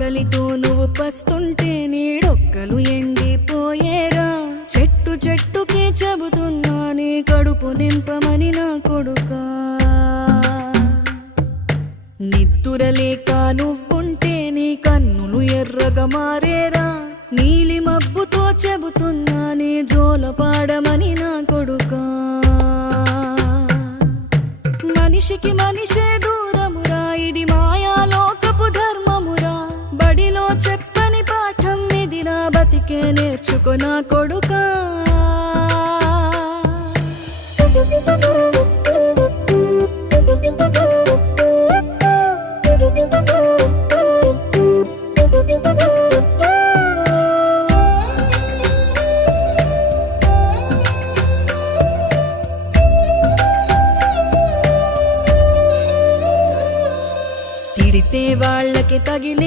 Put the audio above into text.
ఆకలితో నువ్వు పస్తుంటే నీడొక్కలు ఎండిపోయేరా. చెట్టు చెట్టుకే చెబుతున్నా నీ కడుపు నింపమని నా కొడుకా. నిద్దురలేక నువ్వుంటే నీ కన్నులు ఎర్రగా మారేరా. నీలి మబ్బుతో చెబుతున్నా నీ జోలపాడమని నా కొడుకా. మనిషికి మనిషే దూరమురా, ఇది మాయాలోకపు ధర్మమురా. బడిలో చెప్పని పాఠం ఇదిరా, బతికే నేర్చుకో నా కొడుకా. తిడితే వాళ్ళకి తగిలే